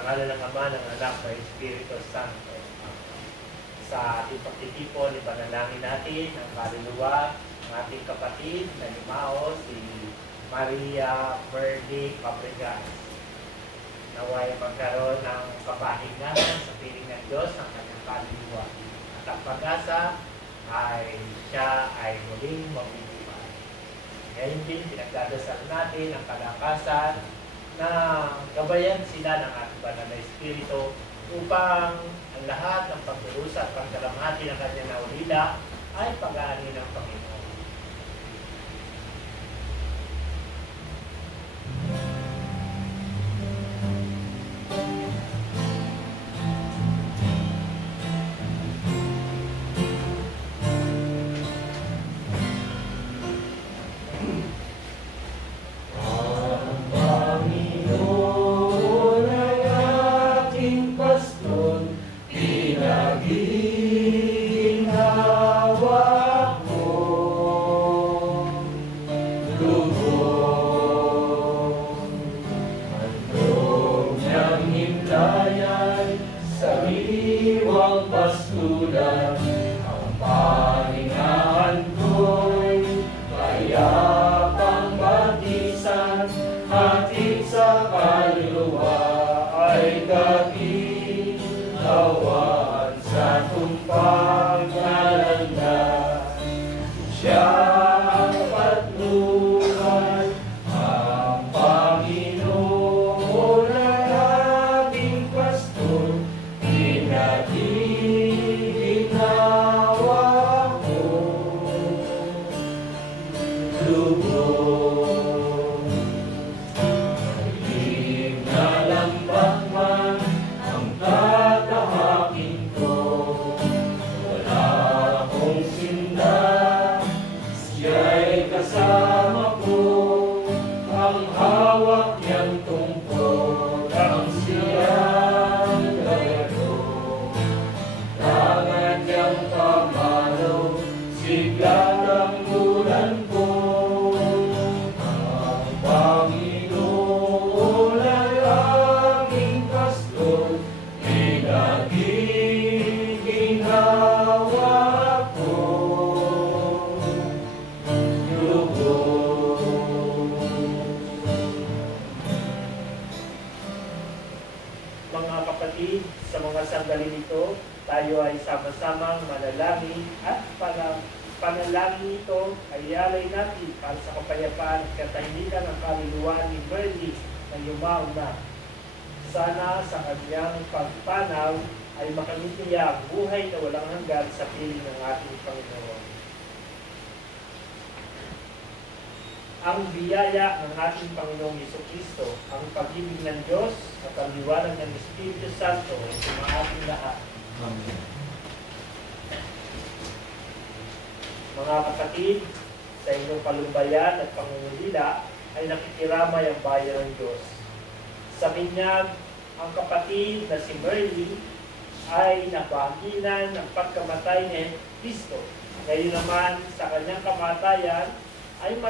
Sa ngalan ng Ama, ng Anak, ng Espiritu Santo. Sa ating pagtitipon, ipanalangin natin ang kaluluwa ng ating kapatid na lumao, si Maria Merly Fabregas. Naway magkaroon ng kapahingahan sa piling ng Diyos ang kanyang kaluluwa. At ang pag-asa ay siya ay muling mabubuhay. Ngayon din, pinagdadasal natin ang kalakasan na gabayan sila ng ating banal na Espiritu upang ang lahat ng pagdurusa at pagkalamhati ng kanyang naulila ay pag-aani ng Panginoon. Panalangin ito ay alay natin para sa kapayapaan at katahimikan ng kaluluwa ni Merly na yumaon na. Sana sa kanyang pagpanaw ay makamitiya ang buhay na walang hanggan sa piling ng ating Panginoon. Ang biyaya ng ating Panginoong Jesucristo, ang pag-ibig ng Diyos at ang liwanag ng Espiritu Santo ay sa ating lahat. Amen. Mga kapatid, sa inyong palumbayan at pangungulila ay nakikiramay ang bayan ng Diyos. Sa binyag, ang kapatid na si Merly ay nabahaginan ng pagkamatay ni Kristo. Ngayon naman, sa kanyang kamatayan, ay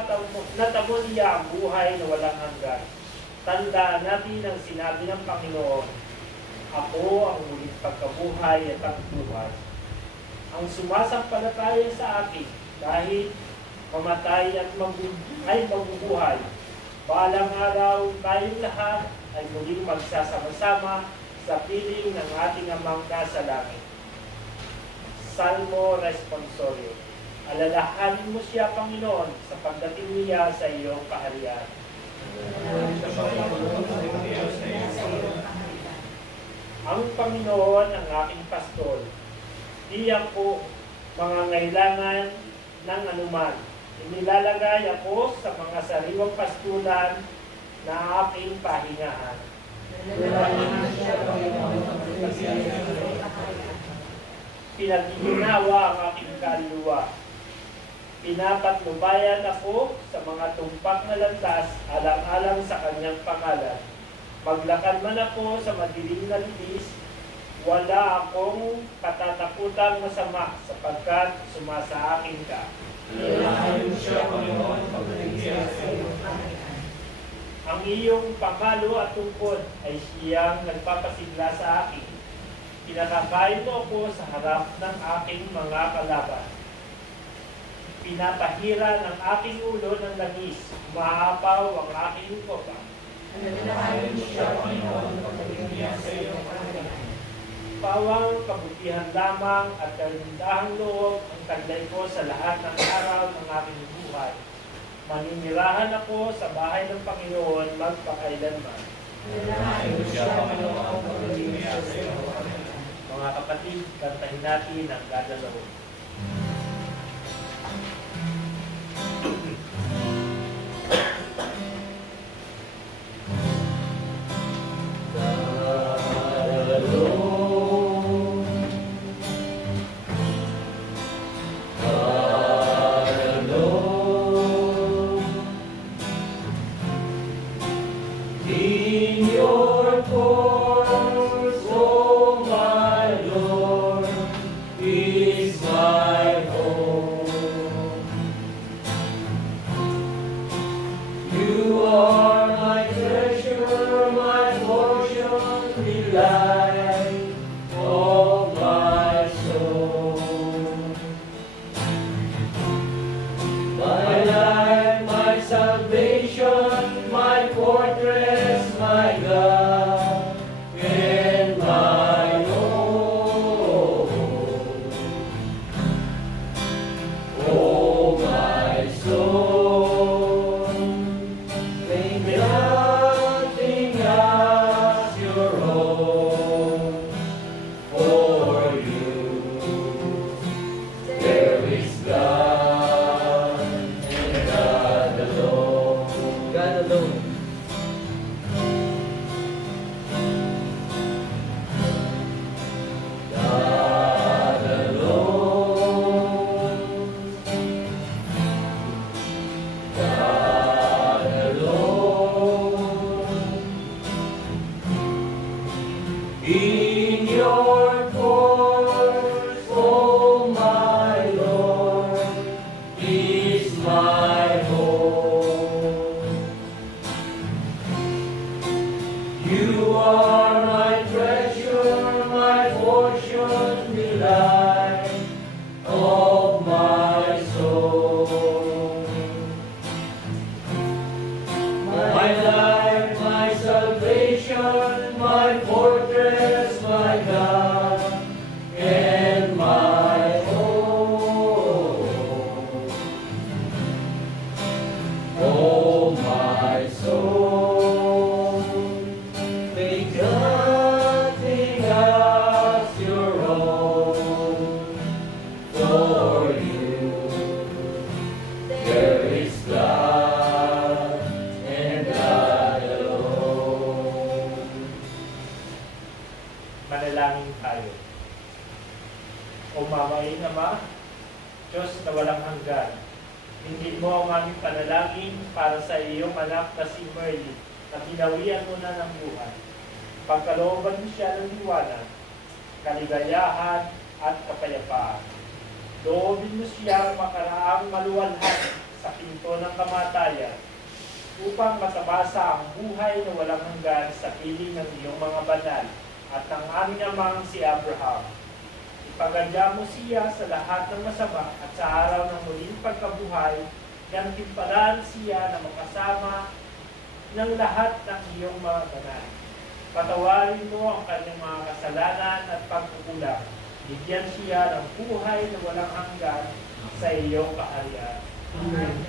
natamo niya ang buhay na walang hanggan. Tandaan natin ang sinabi ng Panginoon, "Ako ang muling pagkabuhay at ang buhay." Ang sumasampalataya sa akin dahil mamatay at mabubuhay. Balang araw, tayong lahat ay muling magsasama-sama sa piling ng ating Amang nasa langit. Salmo Responsorio. Alalahanin mo siya, Panginoon, sa pagdating niya sa iyong kaharian. Ang Panginoon ang aking pastor. Tiyak ko mangangailangan ng anuman. Inilalagay ako sa mga sariwang pastulan na aking pahingahan. Pinag-iinawa ang aking kaluluwa. Pinapatnubayan ako sa mga tumpak na landas alang-alang sa kanyang pangalan. Maglakad man ako sa madilim na libis, wala akong katatakutang masama sapagkat sumasa akin ka. Ang iyong pamalo at tungkod ay siyang nagpapasigla sa akin. Pinakakain mo ako sa harap ng aking mga kalaban. Pinapahira ng aking ulo ng langis. Umaapaw ang aking kopa. Pawang kabutihan lamang at kalindahang loob ang taglay ko sa lahat ng araw ng aking buhay. Maninirahan ako sa bahay ng Panginoon magpakailanman. Mga kapatid, kantahin natin ang dadalaw. Manalangin tayo. O mamain Ama, Diyos na walang hanggan, hindi mo ang aming panalangin para sa iyong anak na si Merly na binawian mo na ng buhay. Pagkalooban mo siya ng liwanag, kaligayahan at kapayapaan. Loobin mo siya makaraang maluwalhati sa pinto ng kamatayan upang matabasa ang buhay na walang hanggan sa piling ng iyong mga banal at ng aming amang si Abraham. Ipagadya mo siya sa lahat ng masama at sa araw ng muling pagkabuhay, nang timpalan siya na makasama ng lahat ng iyong mga banal. Patawarin mo ang kanyang mga kasalanan at pagkukulang. Bigyan siya ng buhay na walang hanggan sa iyong kaharian. Amen.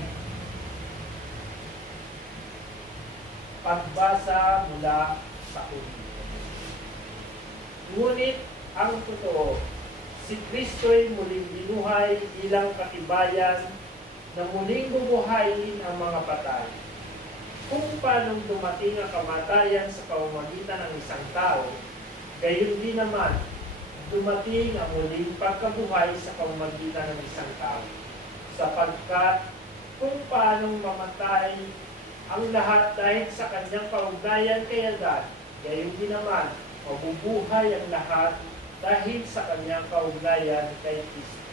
Pagbasa mula sa Hudyo. Ngunit ang totoo, si Kristo'y muling binuhay bilang katibayan na muling bubuhayin ang mga patay. Kung paano dumating ang kamatayan sa pamamagitan ng isang tao, gayon din naman dumating ang muling pagkabuhay sa pamamagitan ng isang tao. Sapagkat kung paano mamatay ang lahat dahil sa kanyang kaugnayan kay Adan, gayon din naman mabubuhay ang lahat dahil sa kanyang kaugnayan kay Kristo.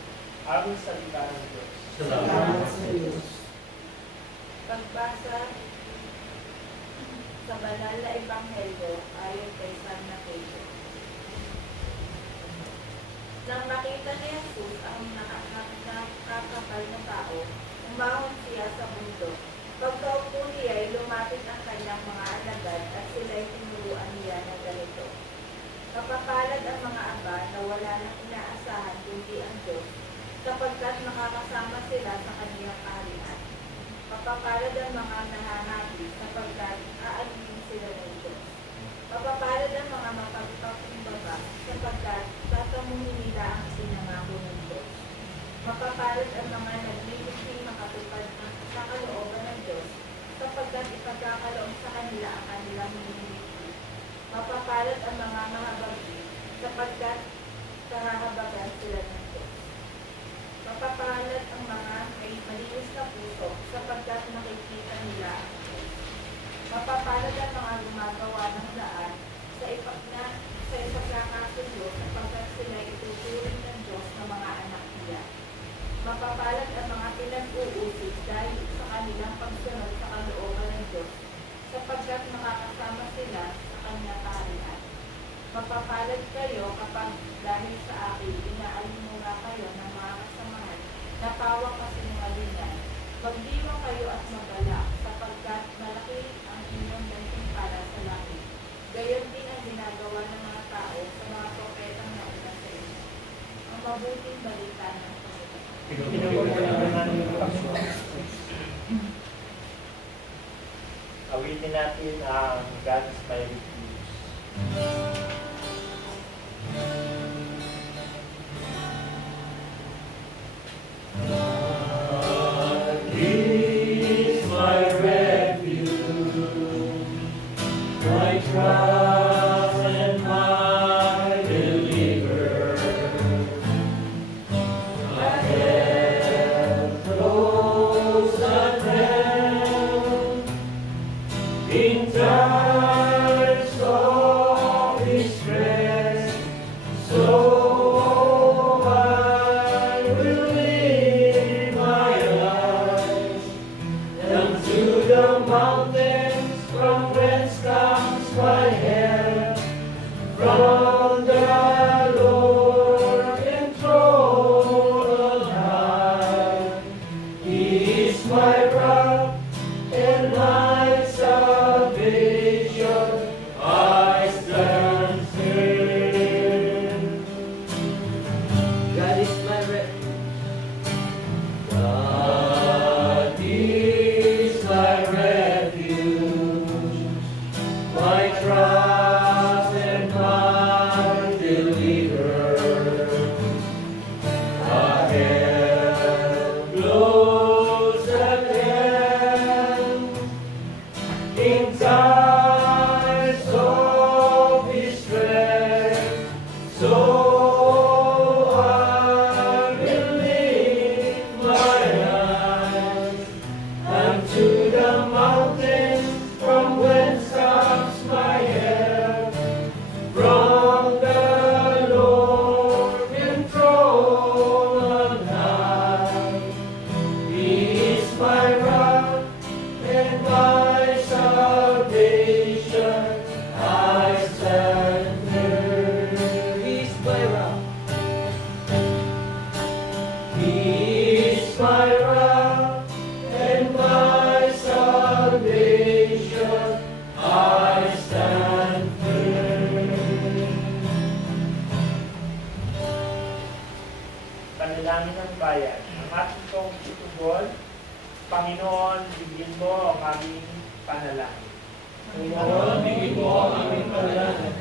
Ang salita ng Diyos. Salamat sa Diyos. Pagbasa sa banal na ebanghelyo ayon kay San Mateo. Nang makita ni Jesus ang nakakapal na tao, umahon siya sa bundok. Pagkaupo niya ay lumapit ang kanyang mga alagad at sila'y tinuruan niya na ganito. Kapapalad ang mga aba na wala nang inaasahan kundi ang Diyos, sapagkat makakasama sila sa kaniyang kaharian. Kapapalad ang mga nahahabi, sapagkat aalihin sila ng Diyos. Kapapalad ang mga mapagpakumbaba, sapagkat tatamuhin nila ang sinangako ng Diyos. Mapapalad ang mga nagliliting makatupad sa kalooban ng Diyos, sapagkat ipagkakaloob sa kanila ang kanilang minimiti. Mapapalad ang mga mahabagi, sapagkat kahahabagan sila ng Diyos. Mapapalad ang mga may malinis na puso, sapagkat nakikita nila ang Diyos. Mapapalad ang mga gumagawa ng daan sa ipagkakasundo, sapagkat sila ituturing ng Diyos na mga anak niya. Mapapalad ang mga pinag-uusig dahil sa kanilang pagsunod sa kalooban ng Diyos, sapagkat makakasama sila sa kanyang kaharian. Mapapalad kayo kapag dahil sa akin inaalinunga kayo ng mga kasamahan na pawang kasinungalingan. Magdiwang kayo at magalak, sapagkat malaki ang inyong gantimpala sa langit. Gayon din ang ginagawa ng mga tao sa mga propetang nauna sa inyo. Ang mabuting balita ng Awitin natin ang God's My Refuge. God is my refuge, my trust and my deliverer. I have close at hand in times of distress. So I will lift my eyes unto the mountains, from whence comes my help. From the Lord enthroned on high. He is my rock and my salvation. I stand firm. God is my refuge. God is my refuge, my trust and my deliverer. A help close at hand in times of distress. So I will lift my eyes unto the mountains, from whence comes my help. From the Lord enthroned on high. He is my rock and my salvation. I stand firm. He is my rock. He is my rock and my salvation. I stand firm. Panalangin ng bayan. Ang ating pong tutugol, Panginoon, bigyan mo ang aming panalangin. Panginoon, bigyan mo ang aming panalangin.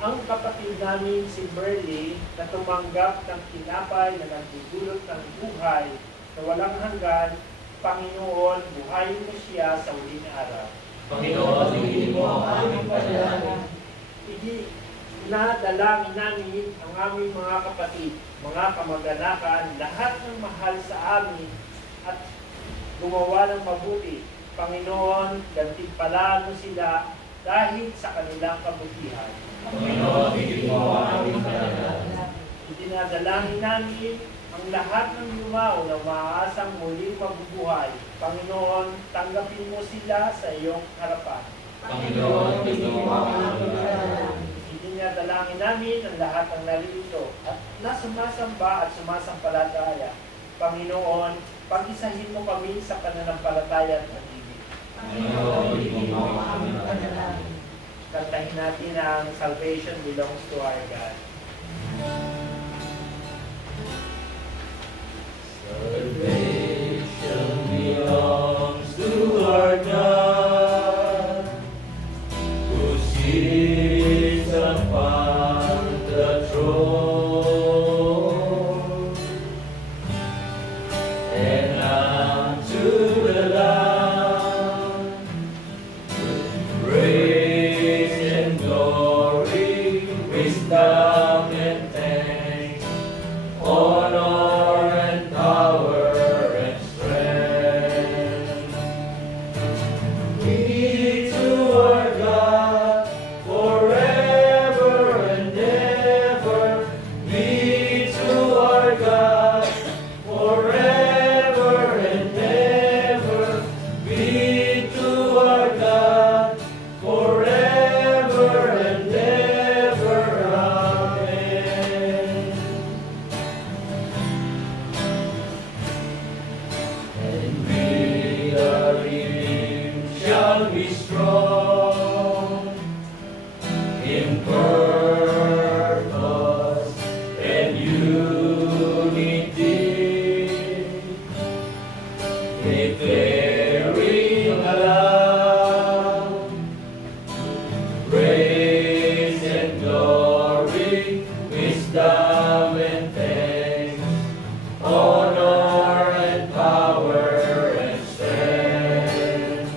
Ang kapatid namin si Merly na tumanggap ng tinapay na nagdudulot ng buhay na walang hanggan, Panginoon, buhayin mo siya sa huling araw. Panginoon, bigyan mo ang aming panalangin. Inadalangin namin ang aming mga kapatid, mga kamag-anakan, lahat ng mahal sa amin at gumawa ng mabuti. Panginoon, gantimpalaan mo sila dahil sa kanilang kabutihan. Panginoon, bigyan mo ang aming panalangin. Itinadalangin namin ang lahat ng yumao na maaasang muling mabubuhay. Panginoon, tanggapin mo sila sa iyong harapan. Panginoon, tingnan mo ang aming panalangin. Hindi niya dalangin namin ang lahat ng narito at na sumasamba at sumasampalataya. Panginoon, pag-isahin mo kami sa pananampalataya at pag-ibig. Panginoon, tingnan mo ang aming panalangin. Kantahin natin ang salvation belongs to our God. Salvation belongs to our God, who sits upon the throne, and unto the Lamb with praise and glory, wisdom and thanks, honor and power and strength. Be to our God forever and ever. Be to our God forever and ever. Be to our God forever and ever. Amen. And we, the redeemed, shall be strong in purpose and unity, declaring aloud praise and glory, wisdom and thanks, honor and power and strength.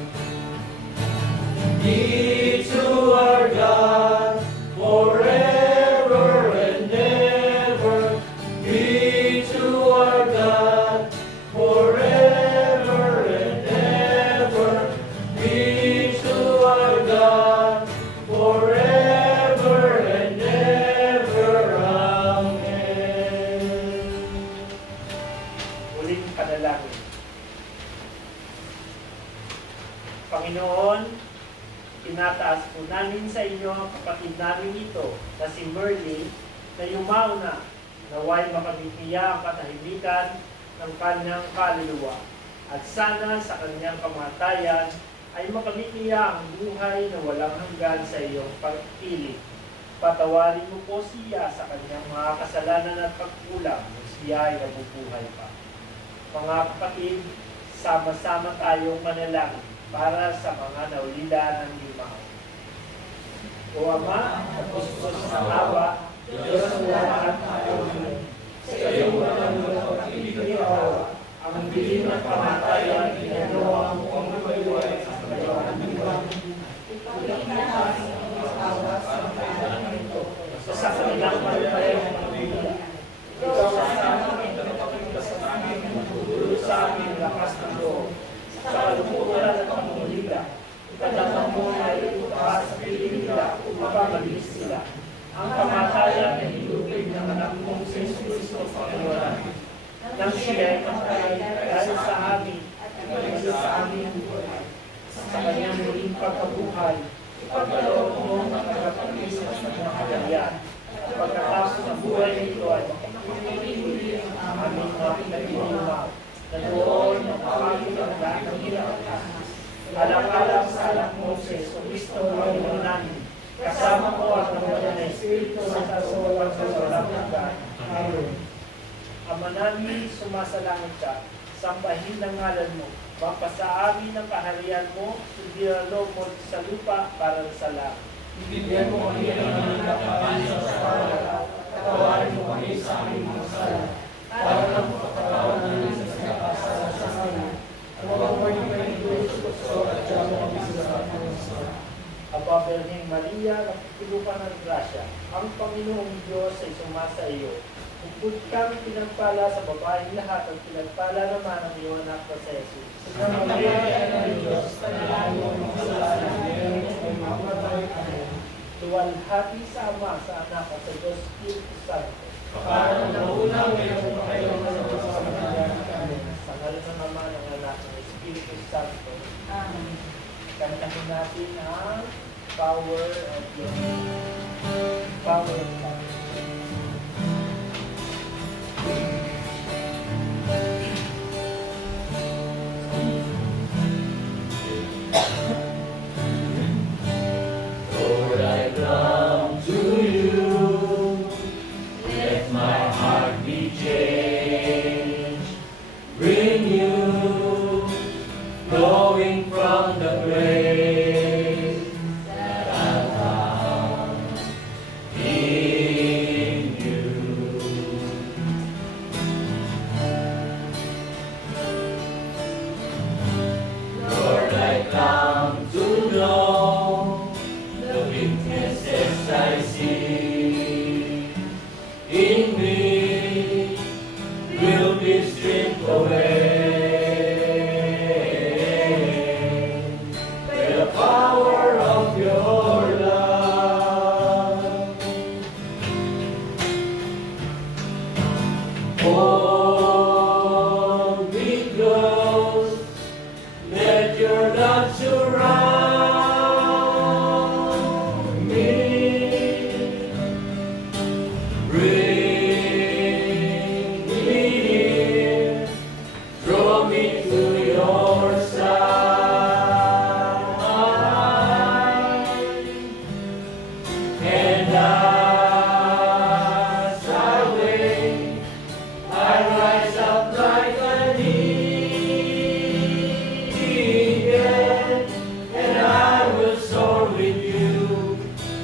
Be to our God forever and ever. Be to our God forever and ever. Be to our God forever and ever. Amen. Uling panalangin. Panginoon, tinataas po namin sa inyo ang kapatid namin ito na si Merly na yumaw na naway makamitiya ang katahimikan ng kanyang kaluluwa at sana sa kanyang kamatayan ay makamitiya ang buhay na walang hanggan sa iyong pagpili. Patawarin mo po siya sa kanyang mga kasalanan at pagkulang nung siya ay nabubuhay pa. Mga kapatid, sama-sama tayong manalangin para sa mga naulila ng limaw. O Ama, kapustos ng awa, Diyos ng lahat ng kaawin, sa iyong walang pag-ibig awa, ang dilim ng kamatayan, ginagawa mo ang mabuhay sa kanyang diwan. Ipagkakataas ang awa sa kanyang ito, sa kanilang malupayang pamilya. Ikaw sa amin, sa amin lakas ng loob, sa kalungkutan at pangulila. Ipadama mo na itupa sa piling nila upang mabilis sila. Ang kamatayan ay ilubig ng anak mong si Kristo Panginoon. Nang siya ay patay dahil sa amin at dahil sa aming buhay. Sa kanyang muling pagkabuhay, ipagkaloob mo ang tagapagligtas ng mga kagalian. At pagkatapos ng buhay nito ay makapagpili ang aming mga pinagdinimaw na doon ang pangit ang lahat ng hirap. Alang-alang sa anak mo si Kristo Panginoon namin, kasama ko at naman na Espiritu sa kasawalan sa walang hanggan. Amen. Ama namin, sumasalangit ka, sambahin ng ngalan mo, mapasa amin ang kaharian mo, sundalo mo sa lupa para sa langit. Bigyan mo kami ng aming kakanin sa araw-araw, tawarin mo kami sa aming mga sala, para ng pagkakaroon namin sa kasalanan sa amin. At huwag mo yung panigulo sa gusto at siya mo kami sa lahat ng sala. Aba, Birheng Maria, napitulukan ng grasya, ang Panginoong Diyos ay sumasa iyo. Bukod kang pinagpala sa babaeng lahat at pinagpala naman ang iyong anak na si Jesus. Sa Maria, ng Diyos, panalangin mo ang kasalanan ngayon ay mamatay. Amen. Luwalhati sa Ama, sa Anak at sa Diyos Espiritu Santo. Para na una, ngayon pa kayo sa Maria. Amen. Sa ngalan ng Ama, ng Anak, ng Espiritu Santo. Amen. Kantahin natin ang power of love. Power of love. Lord, I come to you. Let my heart be changed. Bring you, flowing from the grace that I found in you. Lord, I come to know the weaknesses I see in me will be stripped away by the power of your love. Hold me close, let your love surround me. Bring me near, draw me to your side, and as I wait, I rise up like an eagle, and I will soar with you.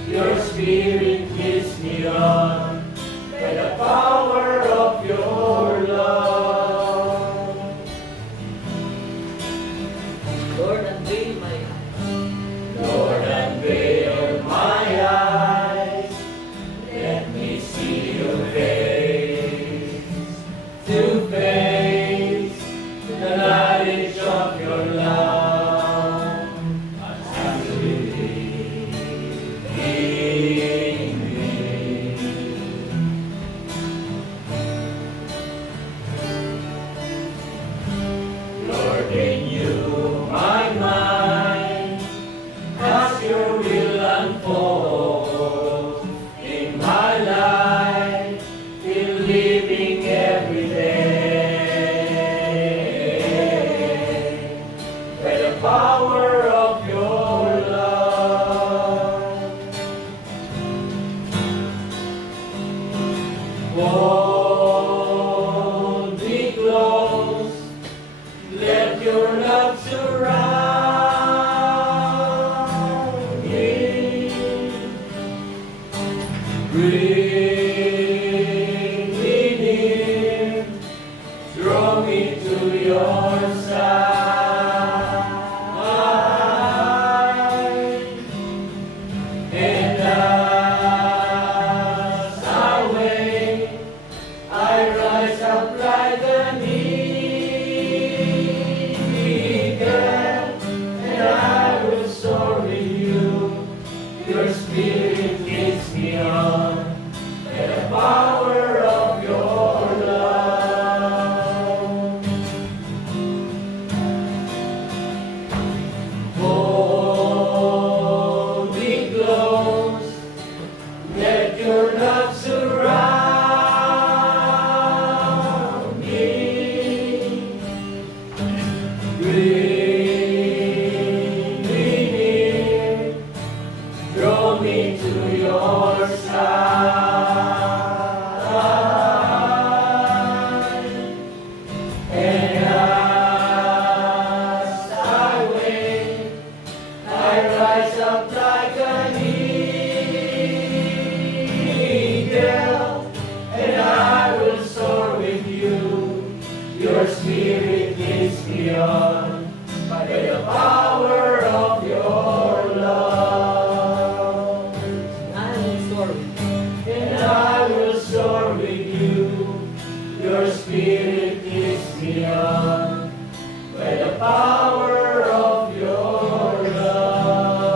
Your spirit leads me on by the power of your love. Lord, unveil my eyes. Lord, unveil my eyes. Let me see your face to face, the knowledge of your love. Absolutely in me. Lord, renew my mind as your will unfolds in my life, in living every day, by the power of your love. Hold me close, let your love surround me. Bring me near, draw me to your side, and as I wait, I rise up like an eagle, and I will soar with you. Your spirit leads me on by the power of your love. Hold me close, let your love surround me. Bring me near, draw me to your side, and as I wait, I rise up like an eagle, and I will soar with you. Your spirit leads me on by the power of your love. I will soar with you. And I will soar with you. Your spirit leads me on by the power of your love.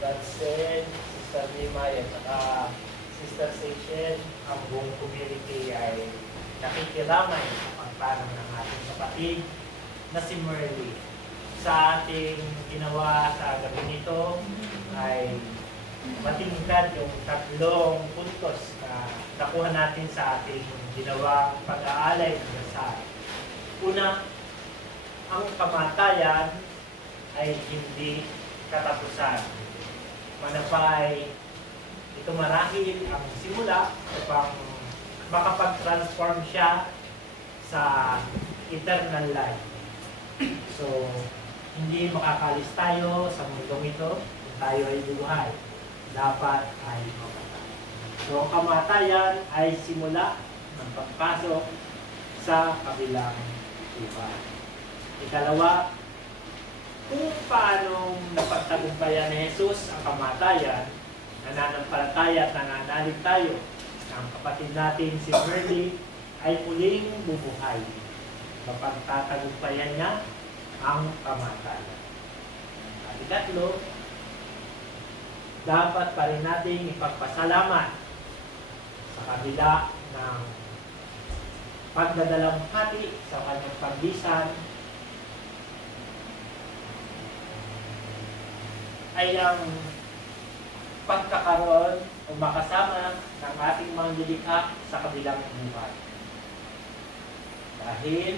That said, Sister Limay at saka Sister Seychelle, ang buong community ay nakikiramay sa para ng ating kapatid na si Merly. Sa ating ginawa sa gabi nito ay matingkad yung tatlong puntos na nakuha natin sa ating ginawang pag-aalay ng dasal. Una, ang kamatayan ay hindi katapusan. Manapay, ito marahil ang simula upang makapag-transform siya sa eternal life. So, hindi makakalis tayo sa mundong ito kung tayo ay buhay. Dapat ay mamatay. So, ang kamatayan ay simula ng pagpasok sa kabilang buhay. Ikalawa, kung paano napagtagumpayan ni Jesus ang kamatayan, nananampalataya at nananalig tayo na ang kapatid natin si Merly ay muling bubuhay. Mapagtatagumpayan niya ang kamatayan. At ikatlo, dapat pa rin natin ipagpasalamat sa kabila ng pagdadalamhati sa kanyang pagisan ay ang pagkakaroon o makasama ng ating mga nilikha sa kabilang buhay. Dahil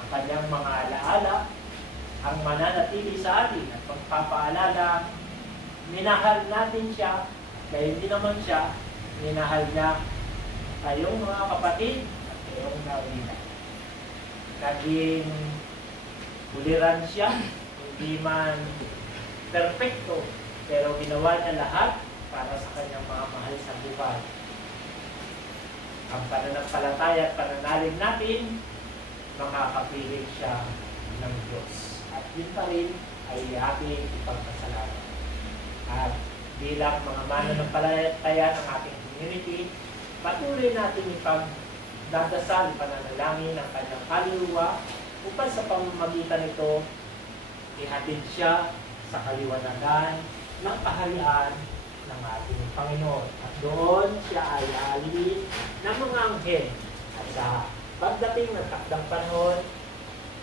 ang kanyang mga alaala ang mananatili sa atin at pagpapaalala, minahal natin siya dahil hindi naman siya minahal niya kayong mga kapatid at kayong nawila. Naging buliran siya, hindi man perfecto, pero ginawa niya lahat para sa kanyang mga mahal sa buhay. Ang pananampalataya at pananalig natin, makakapiling siya ng Diyos. At yun pa rin ay ating ipagpasalamat. At bilang mga mananampalataya ng ating community, patuloy natin ipagdadasal, pananalangin ang kanyang kaluluwa upang sa pamamagitan nito, ihatid siya sa kaliwanagan ng kaharian ng ating Panginoon. At doon siya ay aalin ng mga anghel. At sa pagdating ng takdang panahon,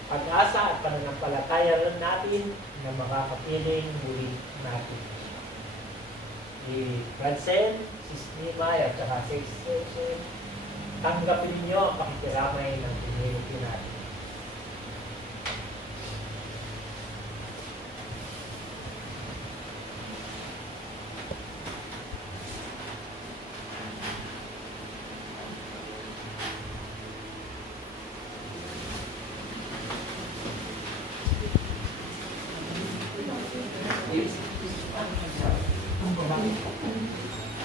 pag-asa at pananampalataya rin natin na makakapiling muli natin. Si Francel, si Snimay, at saka si Session, tanggapin niyo ang pakikiramay ng community natin.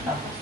Tapos